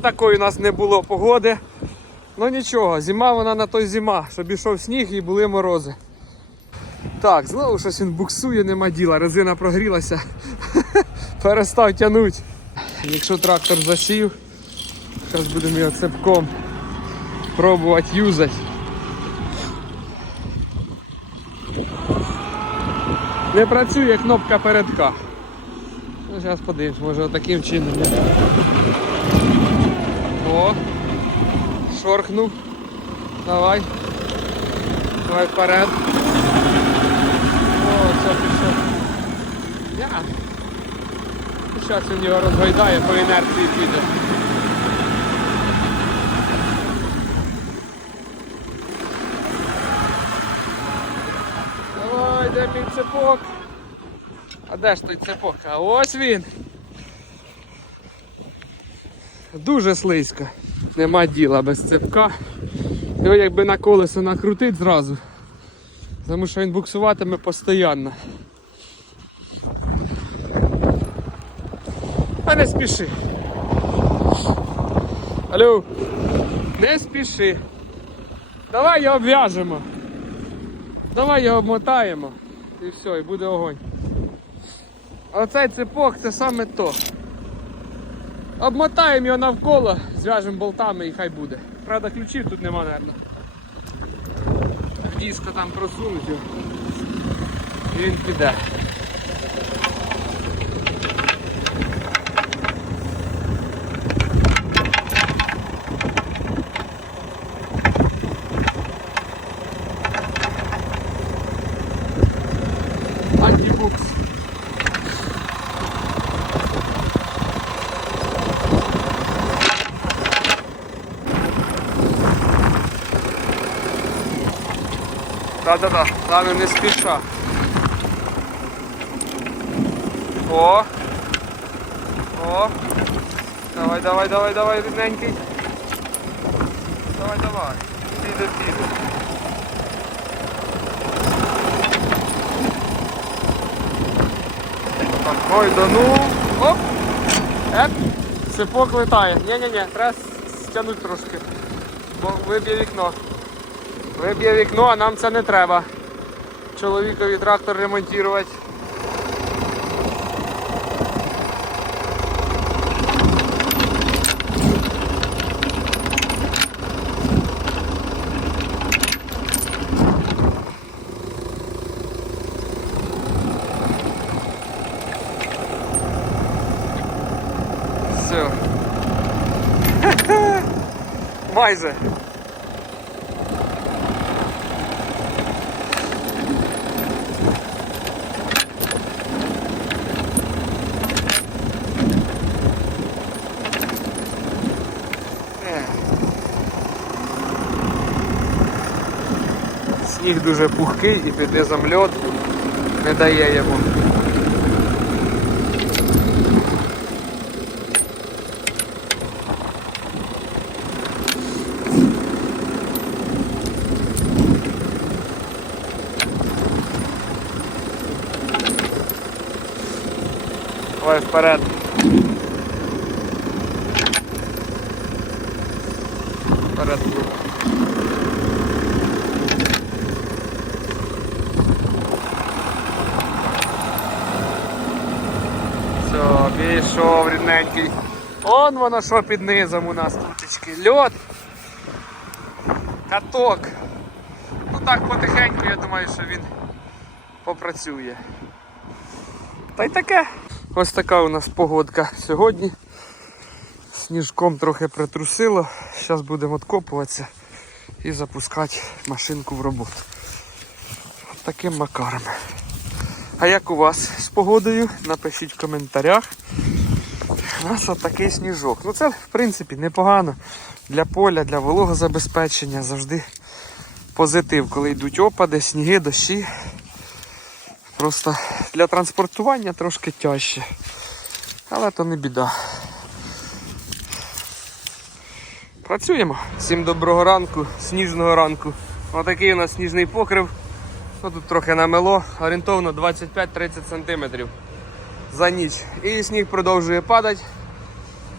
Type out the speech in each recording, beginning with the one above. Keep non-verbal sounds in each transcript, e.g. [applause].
Такої у нас не було погоди. Ну нічого, зима вона на той зима, щоб ішов сніг і були морози. Так, знову щось він буксує, нема діла, резина прогрілася. [laughs] Перестав тягнути. Якщо трактор засів, зараз будемо його цепком пробувати юзати. Не працює кнопка передка. Ну, зараз подивимось, може таким чином. О, шорхнув. Давай. Давай вперед. О, все пішов. Я. Зараз він його розгойдає, по інерції піде. Давай, де мій цепок? А де ж той цепок? А ось він. Дуже слизько. Нема діла без цепка. Його якби на колесо накрутить зразу. Тому що він буксуватиме постійно. А не спіши. Алло. Не спіши. Давай його обв'яжемо. Давай його обмотаємо. І все, і буде огонь. Оцей цепок це саме то. Обмотаємо його навколо, зв'яжемо болтами і хай буде. Правда, ключів тут нема, мабуть. Диско там просунуть. І він піде. Да-да-да, главное не спіша. О! О! Давай, давай, давай, давай, рідненький. Давай, давай. Піде, піде. Так, ой, да ну. Оп! Еп! Цепок летає. Ні-ні-ні, треба стягнути трошки. Бо виб'є вікно. Виб'є вікно, а нам це не треба. Чоловікові трактор ремонтувати. Все. [laughs] Майже. Сніг дуже пухкий і під низом льод не дає йому. Давай вперед. Вперед. Пішов рідненький. Он воно що під низом у нас тутечки. Льот. Каток. Ну так потихеньку, я думаю, що він попрацює. Та й таке. Ось така у нас погодка сьогодні. Сніжком трохи притрусило. Зараз будемо відкопуватися і запускати машинку в роботу. От таким макаром. А як у вас з погодою? Напишіть в коментарях. У нас от такий сніжок. Ну це в принципі непогано для поля, для вологозабезпечення. Завжди позитив, коли йдуть опади, сніги, дощі. Просто для транспортування трошки тяжче. Але то не біда. Працюємо. Всім доброго ранку, сніжного ранку. Отакий у нас сніжний покрив. Ну, тут трохи намело, орієнтовно 25-30 см за ніч. І сніг продовжує падати.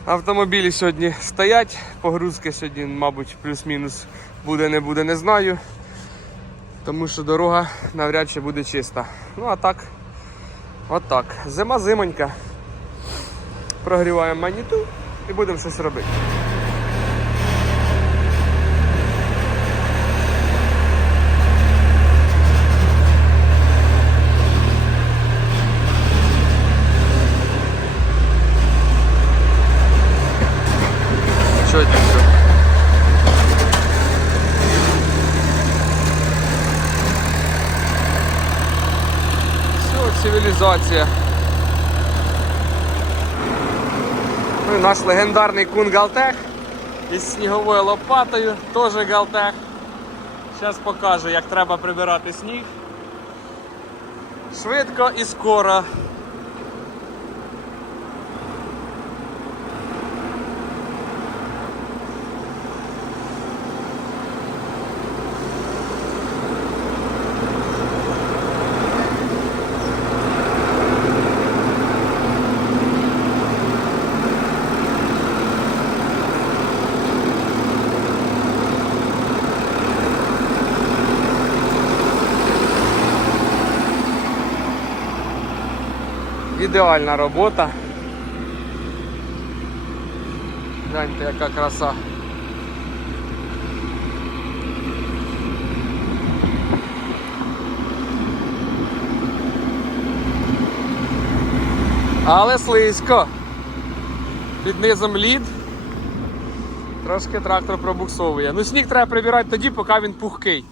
Автомобілі сьогодні стоять, погрузки сьогодні, мабуть, плюс-мінус буде, не буде, не знаю. Тому що дорога навряд чи буде чиста. Ну а так, от так. Зима зимонька. Прогріваємо маніту і будемо щось робити. Чотенько. Все, цивілізація. Ну і наш легендарний кун Галтех із сніговою лопатою, теж Галтех. Зараз покажу, як треба прибирати сніг. Швидко і скоро. Ідеальна робота. Гляньте, яка краса. Але слизько. Під низом лід. Трошки трактор пробуксовує. Ну сніг треба прибирати тоді, поки він пухкий.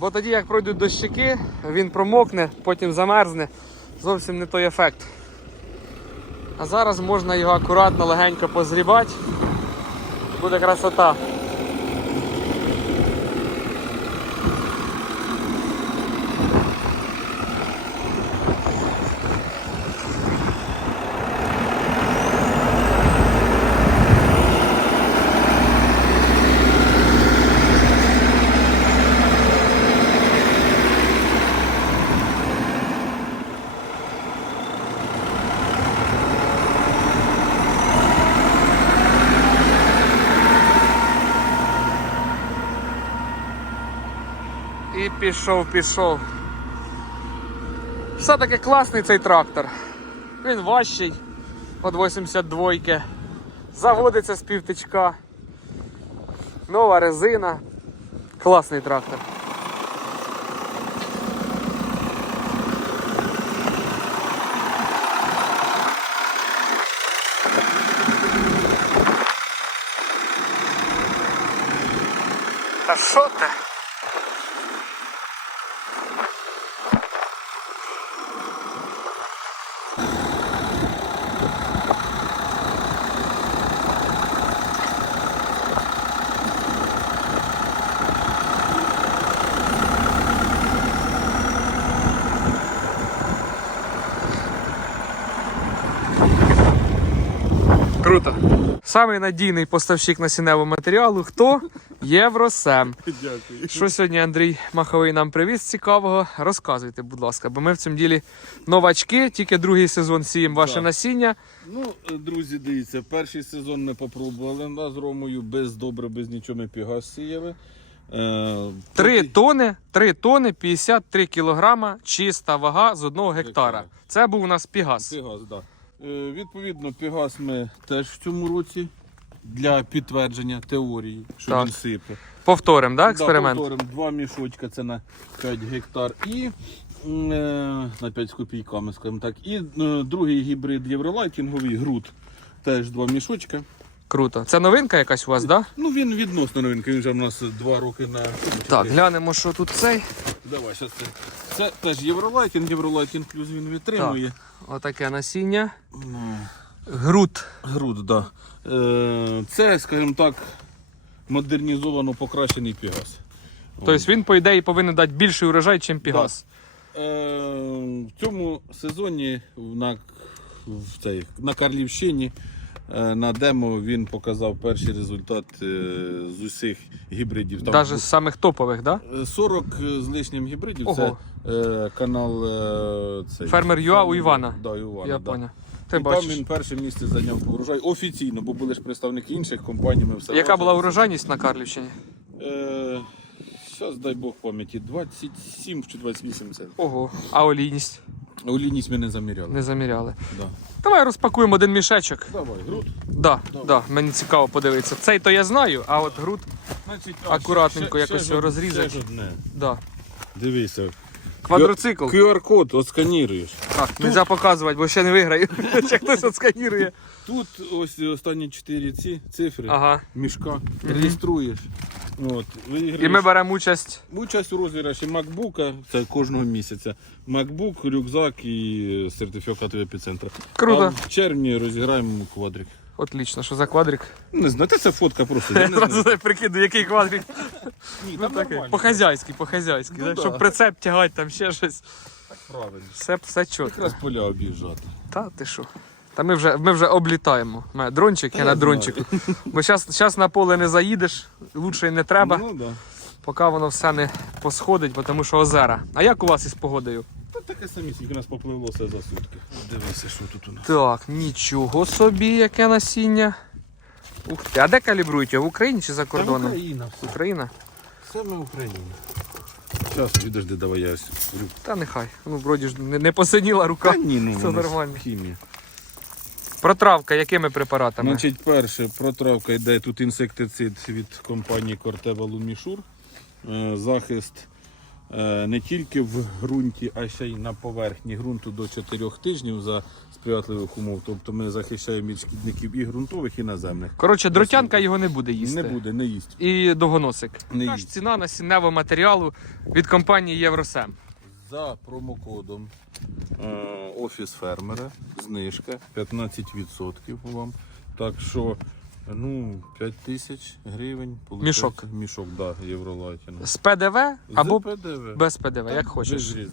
Бо тоді, як пройдуть дощики, він промокне, потім замерзне. Зовсім не той ефект. А зараз можна його акуратно, легенько позрібати. Буде красота. І пішов, пішов. Все-таки класний цей трактор. Він важчий від 82 ки Заводиться з півтичка. Нова резина. Класний трактор. Та що ти? Круто. Самий надійний поставщик насінневого матеріалу хто? Євросем. Дякую. Що сьогодні Андрій Маховий нам привіз цікавого? Розказуйте, будь ласка, бо ми в цьому ділі новачки, тільки другий сезон сіємо ваше Так. насіння. Ну, друзі, дивіться, перший сезон ми попробували да, з Ромою без добре, без нічого ми пігас сіяли. Е, Три тони, 3 тони 53 кілограма, чиста вага з одного гектара. Це був у нас пігас. Пігас, да. Е, відповідно, пігас ми теж в цьому році для підтвердження теорії, що Так. він сипе. Повторимо, да, експеримент? Да, повторимо, два мішочка це на 5 гектар і е, на 5 з копійками, скажімо так. І е, другий гібрид євролайтінговий груд. Теж два мішочка. Круто. Це новинка якась у вас, так? Да? Ну він відносно новинка, він вже в нас два роки на. Так, глянемо, що тут цей. Давай, щас це. Це теж євролайтінг, євролайтінг плюс він витримує. Отаке насіння. Ну, Груд. Груд, так. Да. Е, це, скажімо так, модернізовано покращений пігас. Тобто він, по ідеї, повинен дати більший урожай, ніж пігас. Е, в цьому сезоні на, в цей, на Карлівщині на демо він показав перший результат е, з усіх гібридів. Там Навіть з самих топових, так? Да? е, 40 з лишнім гібридів. Ого. Це е, канал е, цей, Фермер ЮА у Івана. Да, у Івана, Я да. поняв. Ти і бачиш. там він перше місце зайняв по врожаю офіційно, бо були ж представники інших компаній. Ми все Яка бачили. була урожайність на Карлівщині? Е, Зараз, дай Бог пам'яті, 27 чи 28 це. Ого. А олійність Олійність ми не заміряли. не заміряли. Да. Давай розпакуємо один мішечок. Давай, груд. Да, да, мені цікаво подивитися. Цей то я знаю, а от груд, Значить, Акуратненько якось ж його розрізати. ще одне. да. Дивися. Квадроцикл. QR-код отсканіруєш. Так, нельзя показувати, бо ще не виграю. [laughs] Ще хтось отсканірує. Тут ось останні чотири ці цифри Ага. мішка реєструєш. От. І ми беремо участь. Участь у розіграші MacBook, це кожного місяця. MacBook, рюкзак і сертифікат від епіцентра. Круто. А в червні розіграємо квадрик. Отлично, що за квадрик? Не знаю, це фотка просто. Я не знаю. не прикидаю, який квадрик. Ні, Ну, там нормально. По-хазяйськи, по-хазяйськи. Ну да, да. Щоб прицеп тягати, там ще щось. Правильно. Все, все чітко. Якраз поля об'їжджати. Та ти що? Та ми вже, ми вже облітаємо. Мене Дрончик, я я на знаю. дрончику. Бо зараз на поле не заїдеш, лучше й не треба, Ну да. поки воно все не посходить, тому що озера. А як у вас із погодою? Та таке самісіньке, у нас попливло все за сутки. Дивися, що тут у нас. Так, нічого собі, яке насіння. Ух ти, а де калібрують його? В Україні чи за кордоном? Україна, все. Україна? Все ми Україна. Зараз, підожди, давай я ось. Та нехай. Ну, вроді ж не, не посиніла рука. Та ні, ну Все воно ж нормально. Хімія. Протравка якими препаратами? Значить, перше, протравка йде тут інсектицид від компанії Кортева Лумішур. Е, Захист е, не тільки в ґрунті, а ще й на поверхні ґрунту до 4 тижнів за сприятливих умов. Тобто ми захищаємо від шкідників і ґрунтових, і наземних. Коротше, дротянка його не буде їсти. Не буде, не їсть. І довгоносик. Не їсть. ціна насінневого матеріалу від компанії Євросем. За промокодом е, офіс фермера, знижка 15% вам. Так що, ну, 5 тисяч гривень. Мішок. Мішок, да, євролатіна. З ПДВ або З ПДВ. без ПДВ, як Без хочеш. різниці.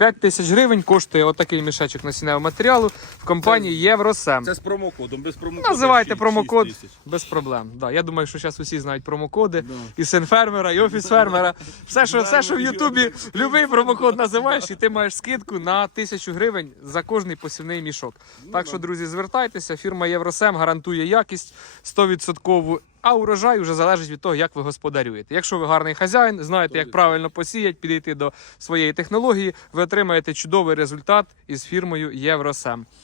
Як... 5 тисяч гривень коштує отакий мішечок насінневого матеріалу в компанії Євросем. Це з промокодом, без промокоду. Називайте промокод шість тисяч. без проблем. Да, я думаю, що зараз усі знають промокоди. Да. І син фермера, і офіс фермера. Все, що, все, що в Ютубі, будь-який промокод називаєш, і ти маєш скидку на тисячу гривень за кожний посівний мішок. Так що, друзі, звертайтеся. Фірма Євросем гарантує якість 100%. А урожай вже залежить від того, як ви господарюєте. Якщо ви гарний хазяїн, знаєте, як правильно посіяти, підійти до своєї технології, ви отримаєте чудовий результат із фірмою Євросем.